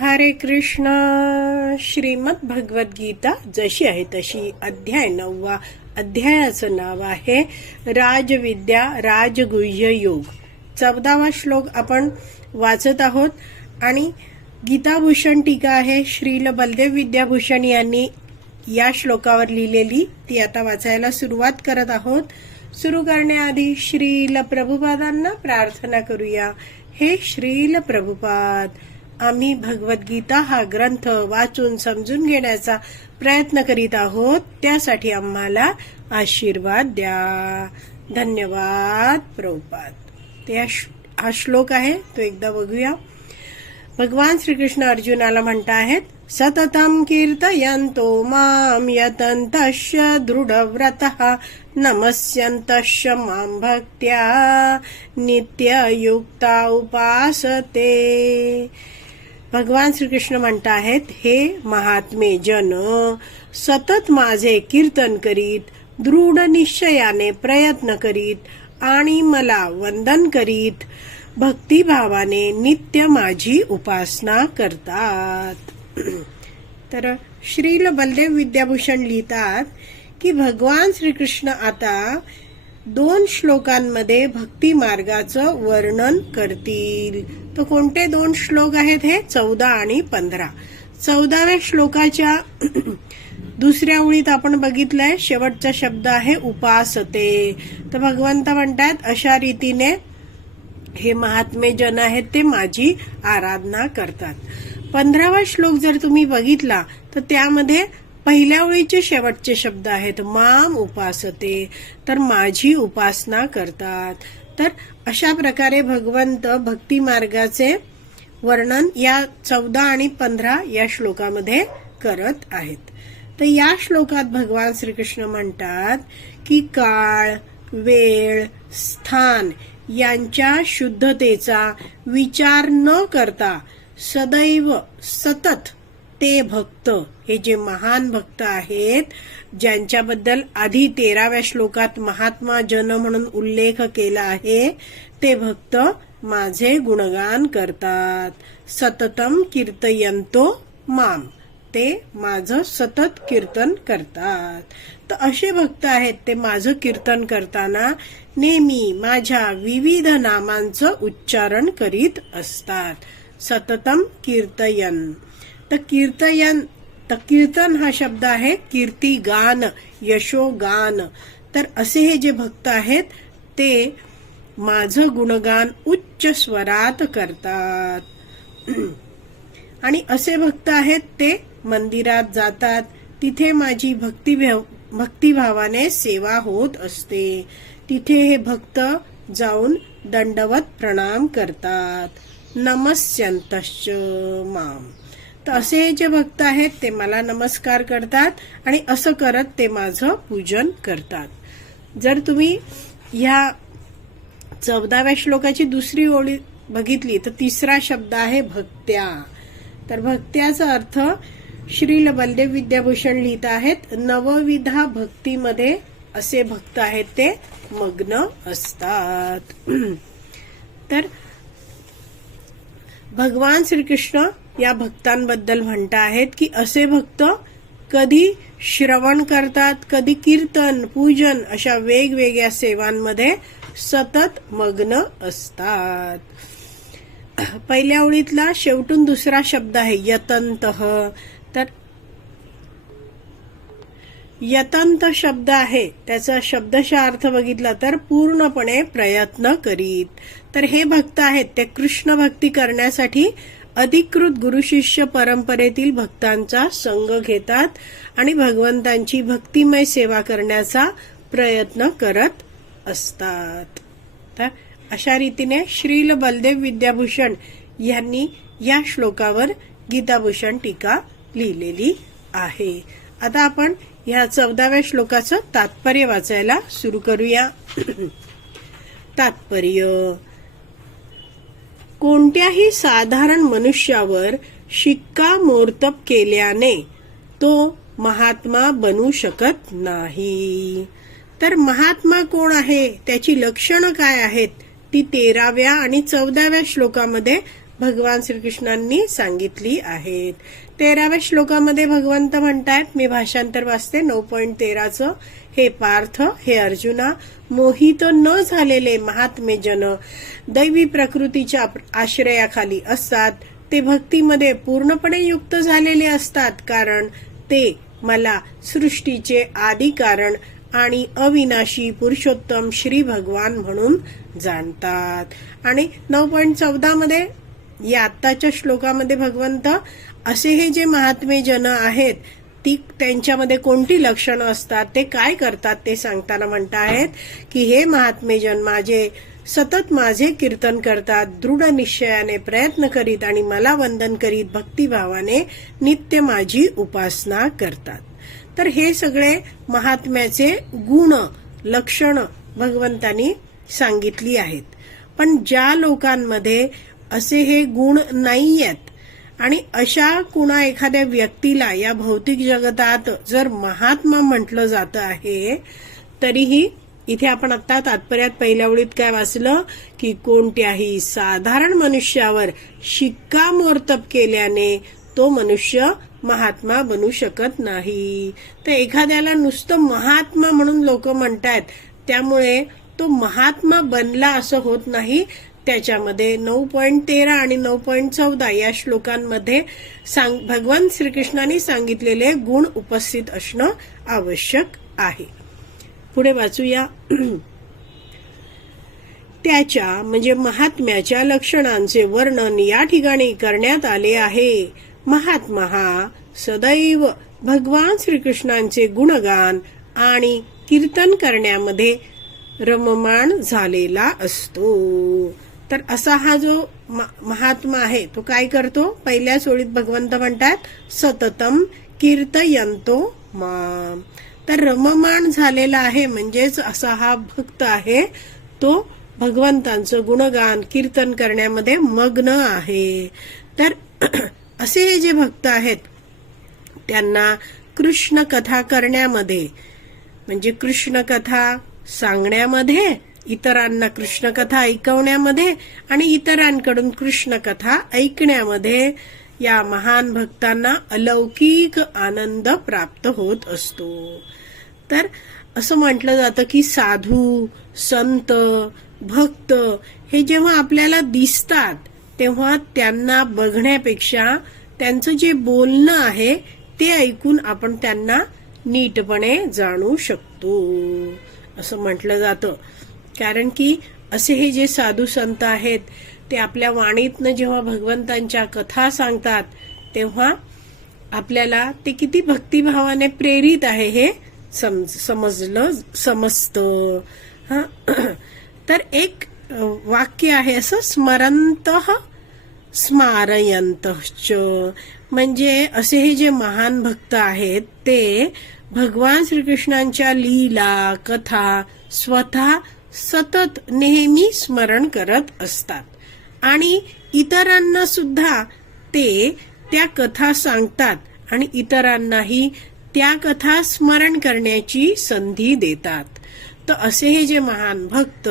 हरे कृष्ण श्रीमद भगवत गीता जशी आहे तशी अध्याय नववा अध्यायाचं नाव आहे राजविद्या राजगुह्य योग. चौदावा श्लोक आपण वाचत आहोत आणि गीताभूषण टीका आहे श्रील बलदेव विद्याभूषण यांनी या श्लोकावर लिहिलेली. ती आता वाचायला सुरुवात करत आहोत. सुरू करण्याआधी श्रील प्रभुपादांना प्रार्थना करूया. हे श्रील प्रभुपाद आम्ही भगवद्गीता हा ग्रंथ वाचून समजून घेण्याचा प्रयत्न करीत आहोत. त्यासाठी आम्हाला आशीर्वाद द्या. धन्यवाद प्रभुपाद. ते हा हा श्लोक आहे तो एकदा बघूया. भगवान श्रीकृष्ण अर्जुनाला म्हणता आहेत सततम कीर्तयंतो माम यतन्तश्च दृढव्रत नमस्यन्तश्च मां भक्त्या नित्ययुक्ता उपासते। भगवान श्रीकृष्ण म्हणत आहेत हे महात्मे जन सतत माझे कीर्तन करीत दृढ निश्चयाने प्रयत्न करीत आणि मला वंदन करीत भक्तिभावाने नित्य माझी उपासना करतात. तर श्रील बलदेव विद्याभूषण लिहितात की भगवान श्रीकृष्ण आता दोन श्लोकांमध्ये भक्ती मार्गाचं वर्णन करतील. तर कोणते दोन श्लोक आहेत हे? चौदा आणि पंधरा. चौदाव्या श्लोकाच्या दुसऱ्या ओळीत आपण बघितलंय शेवटचा शब्द आहे उपासते. तर भगवंत म्हणतात अशा रीतीने हे महात्मे जन आहेत ते माझी आराधना करतात. पंधरावा श्लोक जर तुम्ही बघितला तर त्यामध्ये पहिल्या ओळीचे शेवटचे शब्द आहेत माम उपासते. तर माझी उपासना करतात. तर अशा प्रकारे भगवंत भक्ती मार्गाचे वर्णन या चौदा आणि पंधरा या श्लोकामध्ये करत आहेत. तर या श्लोकात भगवान श्रीकृष्ण म्हणतात की काळ वेळ स्थान यांच्या शुद्धतेचा विचार न करता सदैव सतत ते भक्त हे जे महान भक्त आहेत ज्यांच्याबद्दल आधी तेराव्या श्लोकात महात्मा जन म्हणून उल्लेख केला आहे ते भक्त माझे गुणगान करतात. सततम कीर्तयंतो माम. ते माझं सतत कीर्तन करतात. तर असे भक्त आहेत ते माझं कीर्तन करताना नेहमी माझ्या विविध नामांचं उच्चारण करीत असतात. सततम कीर्तयन तर कीर्तयन तर कीर्तन हा शब्द आहे कीर्ती गान यशो गान. तर असे हे जे भक्त आहेत ते माझं गुणगान उच्च स्वरात करतात. आणि असे भक्त आहेत ते मंदिरात जातात. तिथे माझी भक्ती भक्तिभावाने सेवा होत असते. तिथे हे भक्त जाऊन दंडवत प्रणाम करतात. नमस्यंतश्च माम. तर असे जे भक्त आहेत ते मला नमस्कार करतात आणि असं करत ते माझं पूजन करतात. जर तुम्ही ह्या चौदाव्या श्लोकाची दुसरी ओळी बघितली तर तिसरा शब्द आहे भक्त्या. तर भक्त्याचा अर्थ श्रील बलदेव विद्याभूषण लिहित आहेत नवविधा भक्तीमध्ये असे भक्त आहेत ते मग्न असतात. तर भगवान श्रीकृष्ण या भक्तांबद्दल म्हणता आहेत की असे भक्त कधी श्रवण करतात कधी कीर्तन पूजन अशा वेगवेगळ्या सेवांमध्ये सतत मग्न असतात. पहिल्या ओळीतला शेवटून दुसरा शब्द आहे यतंत. तर यतंत शब्द आहे. त्याचा शब्दशः अर्थ बघितला तर पूर्णपणे प्रयत्न करीत. तर हे भक्त आहेत ते कृष्ण भक्ती करण्यासाठी अधिकृत गुरुशिष्य परंपरेतील भक्तांचा संघ घेतात आणि भगवंतांची भक्तिमय सेवा करण्याचा प्रयत्न करत असतात. तर अशा रीतीने श्रील बलदेव विद्याभूषण यांनी या श्लोकावर गीताभूषण टीका लिहिलेली आहे. आता आपण या चौदाव्या श्लोकाचं तात्पर्य वाचायला सुरू करूया. तात्पर्य कोणत्याही साधारण मनुष्यावर शिक्कामोर्तब केल्याने तो महात्मा बनू शकत नाही. तर महात्मा कोण आहे? त्याची लक्षणं काय आहेत? ती तेराव्या आणि चौदाव्या श्लोकामध्ये भगवान श्रीकृष्णांनी सांगितली आहेत. तेराव्या श्लोकामध्ये भगवंत म्हणतायत मी भाषांतर वाचते नऊ पॉईंट तेराचं हे पार्थ हे अर्जुना मोहित न झालेले महात्मे जन दैवी प्रकृतीच्या आश्रयाखाली असतात. ते भक्तीमध्ये पूर्णपणे युक्त झालेले असतात कारण ते मला सृष्टीचे आदी कारण आणि अविनाशी पुरुषोत्तम श्री भगवान म्हणून जाणतात. आणि नऊ पॉईंट चौदा मध्ये या आत्ताच्या श्लोकामध्ये भगवंत असे हे जे महात्मे जन आहेत ती त्यांच्यामध्ये कोणती लक्षणं असतात ते काय करतात ते सांगताना म्हणतायत की हे महात्मे जन माझे सतत माझे कीर्तन करतात दृढ निश्चयाने प्रयत्न करीत आणि मला वंदन करीत भक्तिभावाने नित्य माझी उपासना करतात. तर हे सगळे महात्म्याचे गुण लक्षणं भगवंतांनी सांगितली आहेत. पण ज्या लोकांमध्ये असे हे गुण नाही आहेत आणि अशा कुणा एखाद्या व्यक्तीला या भौतिक जगतात जर महात्मा म्हटलं जातं आहे तरीही इथे आपण आता तात्पर्यात पहिल्या ओळीत काय वाचलं? की कोणत्याही साधारण मनुष्यावर शिक्कामोर्तब केल्याने तो मनुष्य महात्मा बनू शकत नाही. तर एखाद्याला नुसतं महात्मा म्हणून लोक म्हणतायत त्यामुळे तो महात्मा बनला असं होत नाही. त्याच्यामध्ये नऊ पॉईंट तेरा आणि नऊ पॉईंट चौदा या श्लोकांमध्ये सांग भगवान श्रीकृष्णाने सांगितलेले गुण उपस्थित असणं आवश्यक आहे. पुढे वाचूया. त्याच्या म्हणजे महात्म्याच्या लक्षणांचे वर्णन या ठिकाणी करण्यात आले आहे. महात्मा हा सदैव भगवान श्रीकृष्णांचे गुणगान आणि कीर्तन करण्यामध्ये रममाण झालेला असतो. तर असा हा जो महात्मा आहे तो काय करतो? पहिल्या सोळीत भगवंत म्हणतात सततम कीर्तयंतो माम. तर रममाण झालेला आहे म्हणजेच असा हा भक्त आहे तो भगवंतांचं गुणगान कीर्तन करण्यामध्ये मग्न आहे. तर असे हे जे भक्त आहेत त्यांना कृष्ण कथा करण्यामध्ये म्हणजे कृष्ण कथा सांगण्यामध्ये इतरांना कृष्णकथा ऐकवण्यामध्ये आणि इतरांकडून कृष्णकथा ऐकण्यामध्ये या महान भक्तांना अलौकिक आनंद प्राप्त होत असतो. तर असं म्हटलं जातं की साधू संत भक्त हे जेव्हा आपल्याला दिसतात तेव्हा त्यांना बघण्यापेक्षा त्यांचं जे बोलणं आहे ते ऐकून आपण त्यांना नीटपणे जाणू शकतो. असं म्हटलं जातं. कारण की असे हे जे साधू संत आहेत ते आपल्या वाणीतनं जेव्हा भगवंतांच्या कथा सांगतात तेव्हा आपल्याला ते किती भक्तिभावाने प्रेरित आहे हे समजलं समजतं. हा? तर एक वाक्य आहे असं स्मरंत स्मारयंत म्हणजे असे हे जे महान भक्त आहेत ते भगवान श्रीकृष्णांच्या लीला कथा स्वतः सतत नेहमी स्मरण करत असतात. आणि इतरांना सुद्धा ते त्या कथा सांगतात आणि इतरांनाही त्या कथा स्मरण करण्याची संधी देतात. तर असे हे जे महान भक्त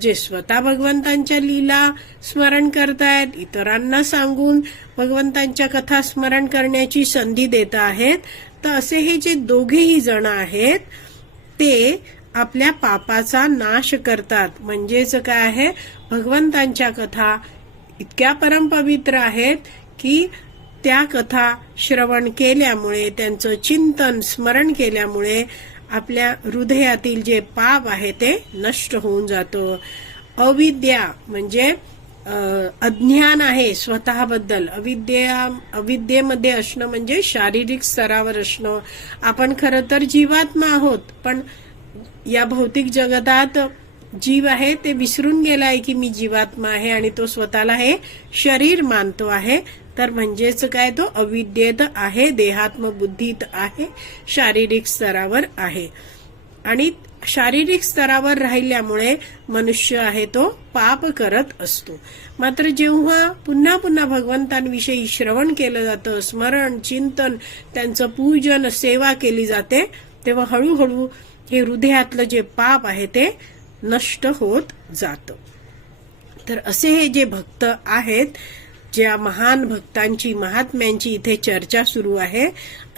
जे स्वतः भगवंतांच्या लीला स्मरण करतायत इतरांना सांगून भगवंतांच्या कथा स्मरण करण्याची संधी देत आहेत तर असे हे जे दोघेही जण आहेत ते आपल्या पापाचा नाश करतात. म्हणजेच काय आहे? भगवंतांच्या कथा इतक्या परमपवित्र आहेत की त्या कथा श्रवण केल्यामुळे त्यांचं चिंतन स्मरण केल्यामुळे आपल्या हृदयातील जे पाप आहे ते नष्ट होऊन जातं. अविद्या म्हणजे अज्ञान आहे स्वतःबद्दल. अविद्या अविद्येमध्ये असणं म्हणजे शारीरिक स्तरावर असणं. आपण खरं तर जीवात्मा आहोत पण या भौतिक जगतात जीव आहे ते विसरून गेलाय की मी जीवात्मा आहे आणि तो स्वतःला हे शरीर मानतो आहे. तर म्हणजेच काय तो अविद्येत आहे देहात्म बुद्धीत आहे शारीरिक स्तरावर आहे. आणि शारीरिक स्तरावर राहिल्यामुळे मनुष्य आहे तो पाप करत असतो. मात्र जेव्हा पुन्हा पुन्हा भगवंतांविषयी श्रवण केलं जातं स्मरण चिंतन त्यांचं पूजन सेवा केली जाते तेव्हा हळूहळू हे हृदयातलं जे पाप आहे ते नष्ट होत जात. तर असे हे जे भक्त आहेत ज्या महान भक्तांची महात्म्यांची इथे चर्चा सुरू आहे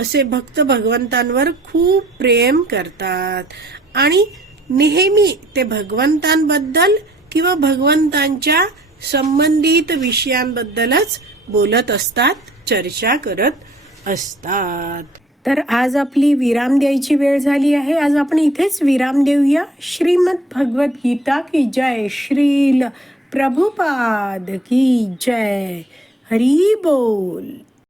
असे भक्त भगवंतांवर खूप प्रेम करतात. आणि नेहमी ते भगवंतांबद्दल किंवा भगवंतांच्या संबंधित विषयांबद्दलच बोलत असतात चर्चा करत असतात. तर आज आपली विराम द्यायची वेळ झाली आहे. आज आपण इथेच विराम देऊया. श्रीमद भगवत गीता की जय श्रील. प्रभुपाद की जय. हरी बोल.